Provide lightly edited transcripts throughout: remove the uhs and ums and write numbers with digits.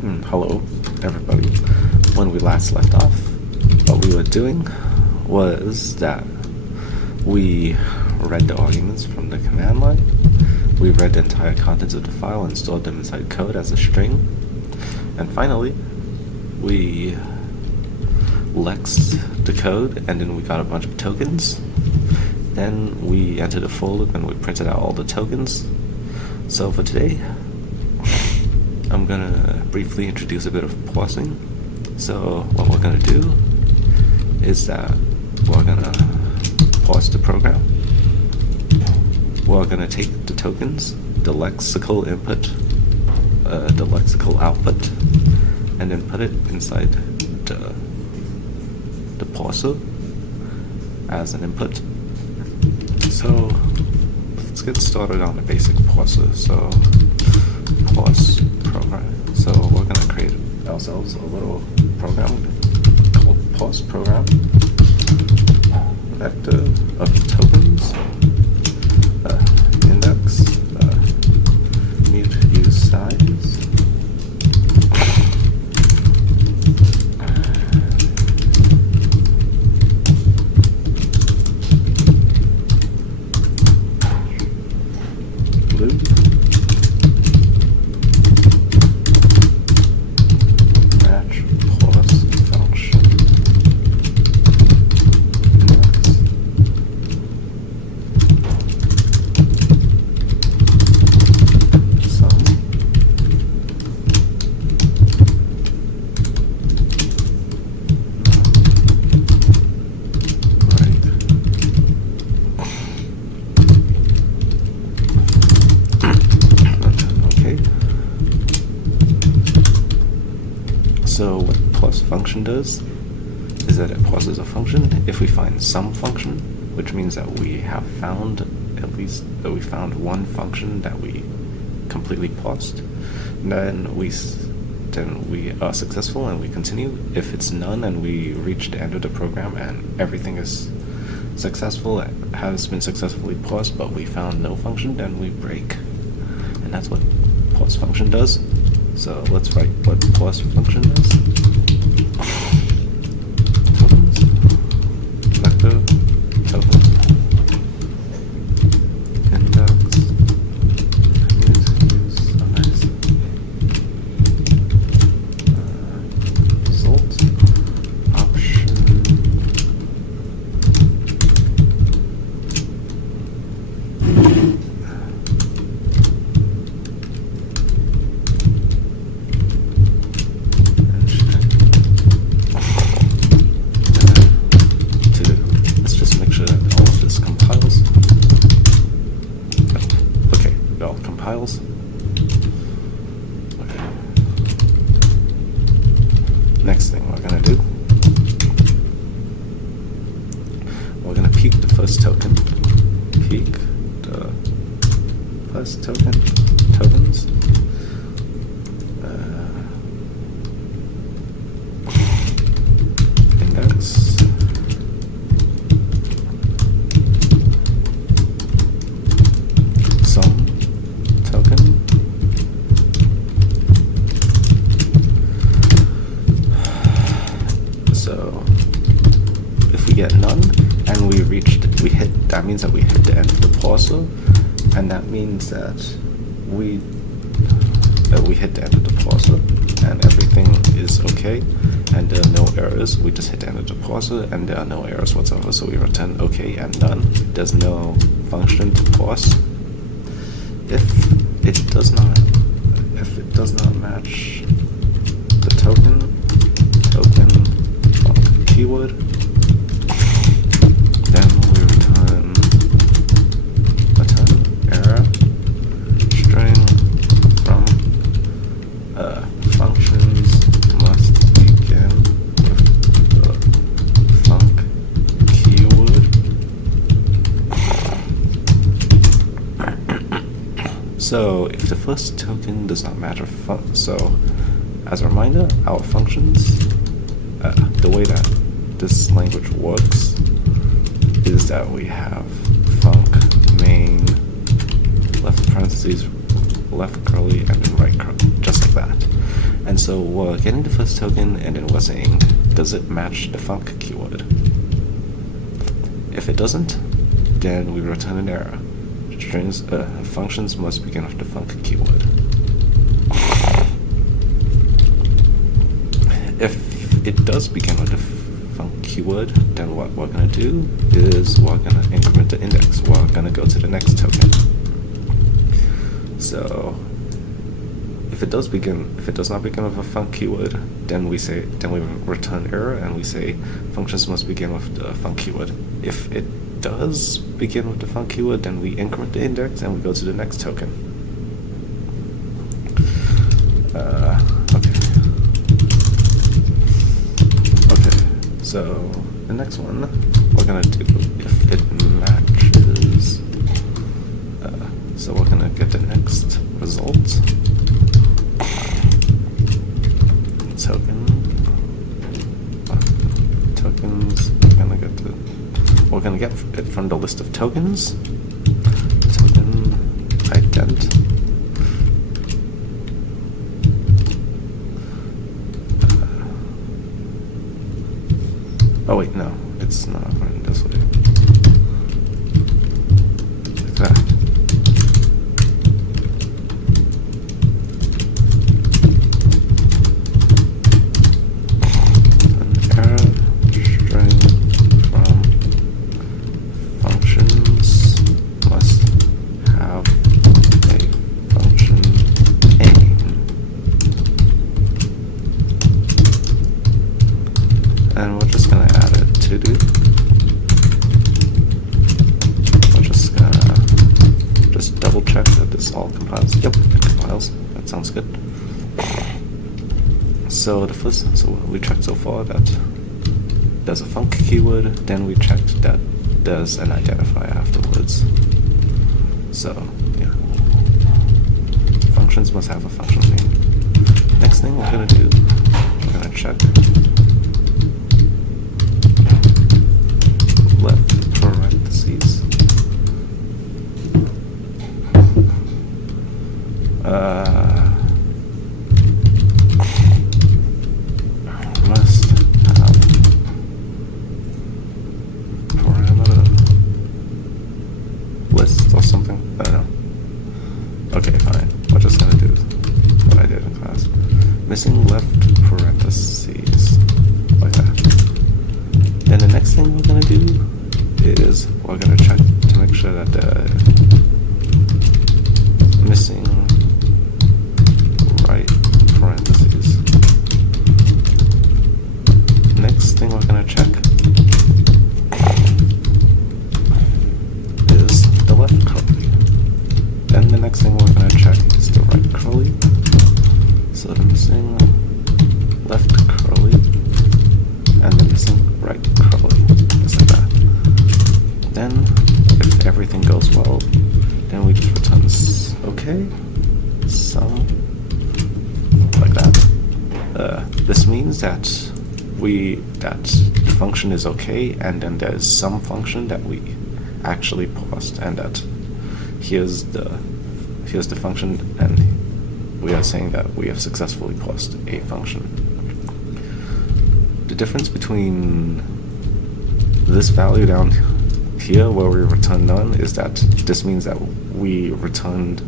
Hello, everybody. When we last left off, what we were doing was that we read the arguments from the command line, we read the entire contents of the file and stored them inside code as a string, and finally, we lexed the code, and then we got a bunch of tokens. Then we entered a for loop and we printed out all the tokens. So for today, I'm gonna briefly introduce a bit of parsing. So what we're gonna do is that we're gonna parse the program. We're gonna take the tokens, the lexical input, the lexical output, and then put it inside the parser as an input. So let's get started on the basic parser. So parse program. So we're gonna create ourselves a little program called parse program. Vector of tokens, index, mute use size. Loop. Match parse function. Index. Sum. So what parse function does is that it parses a function if we find some function, which means that we have found we found one function that we completely parsed. Then we are successful and we continue. If it's none and we reach the end of the program and everything is successful, it has been successfully parsed, but we found no function, then we break. And that's what parse function does. So let's write what parse function is. Tokens, vector, tokens, index, mute use size, result, option, compiles. Okay. Next thing we're gonna do, we're gonna peek the first token. Peek the first token. Tokens. Index. Sum. Token. So if we get none and that means that we hit the end of the parser, and that means that we hit the end of the parser and everything is okay and there are no errors. We just hit the end of the parser and there are no errors whatsoever, so we return okay and none. There's no function to parse. If it does not match the token keyword, then we return error string from functions must begin with the func keyword. So if the first token does not match so as a reminder, our functions, the way that this language works is that we have func main left parentheses left curly and then right curly, just like that. And so we're getting the first token, and then we're saying, does it match the func keyword? If it doesn't, then we return an error. Functions must begin with the func keyword. If it does begin with the func keyword, then what we're going to do is we're going to increment the index. We're going to go to the next token. So if it does not begin with a func keyword, then we return error and we say functions must begin with the func keyword. If it does begin with the func keyword, then we increment the index and we go to the next token. Okay, so the next one we're gonna do if it matches. So we're gonna get the next result. Tokens. We're gonna get it from the list of tokens. Token ident. Oh wait, no, it's not running this way. Like that. And we're just going to add a to-do. We're just going to double check that this all compiles. Yep, it compiles. That sounds good. So we checked so far that there's a func keyword, then we checked that there's an identifier afterwards. So, yeah. Functions must have a function name. Next thing we're going to do, we're going to check left parentheses. Must have parameter list or something. I don't know. Okay, fine. We're just gonna do what I did in class. Missing left parentheses. Like that. Then the next thing we're gonna do is we're gonna check to make sure that the missing right parentheses. Next thing we're gonna check is the left curly. Then the next thing we're gonna check is the right curly. So the missing left curly and the missing right curly. Just like that. Then, if everything goes well, then we just return okay, some, like that. This means that the function is okay, and then there's some function that we actually parsed, and that here's the function, and we are saying that we have successfully parsed a function. The difference between this value down here where we return none is that this means that we returned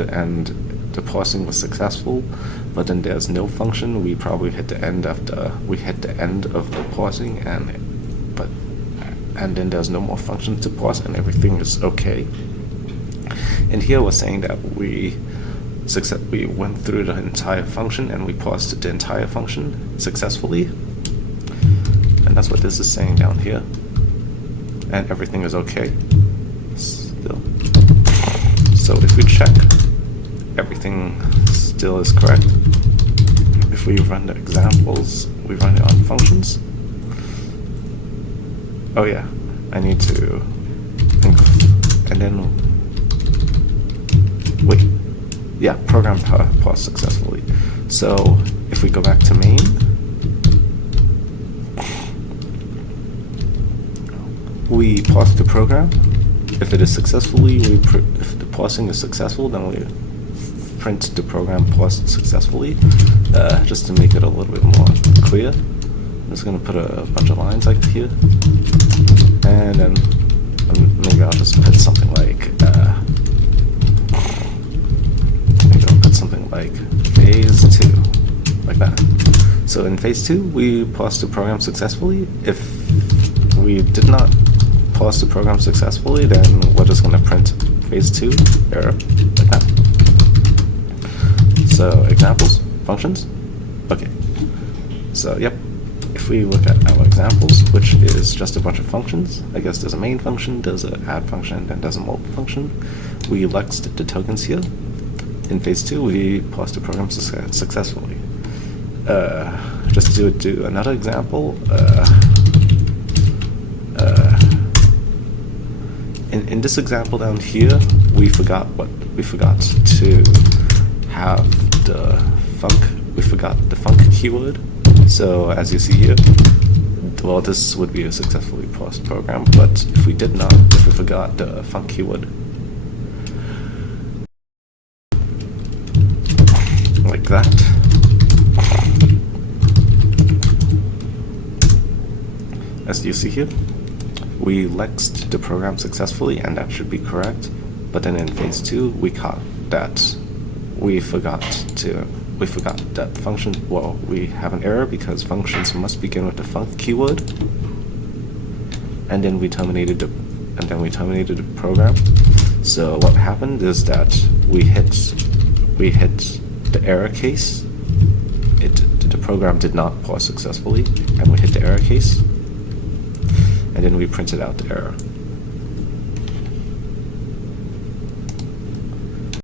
and the parsing was successful, but then there's no function. We probably hit the end of the parsing, and then there's no more function to parse, and everything is okay. And here we're saying that we went through the entire function and we parsed the entire function successfully, and that's what this is saying down here. And everything is okay still. So if we check, everything still is correct. If we run the examples, we run it on functions. Oh yeah, I need to, and then wait, yeah, program paused successfully. So if we go back to main, we pause the program. If it is successfully, if the pausing is successful, then we print the program paused successfully, just to make it a little bit more clear. I'm just going to put a bunch of lines like here, and then maybe I'll just put something like, phase 2, like that. So in phase 2, we paused the program successfully. If we did not pause the program successfully, then we're just going to print phase 2 error, like that. So examples, functions. Okay. So yep, if we look at our examples, which is just a bunch of functions, I guess there's a main function, there's an add function, and there's a mult function. We lexed the tokens here. In phase 2, we paused the program successfully. Just to do another example, in this example down here, we forgot to have the func keyword. So as you see here, well, this would be a successfully paused program, but if we forgot the func keyword, like that, as you see here, we lexed the program successfully, and that should be correct. But then in phase 2, we caught that we forgot that function. Well, we have an error because functions must begin with the func keyword, and then we terminated the program. So what happened is that we hit the error case. The program did not pause successfully, and we hit the error case, and then we printed out the error.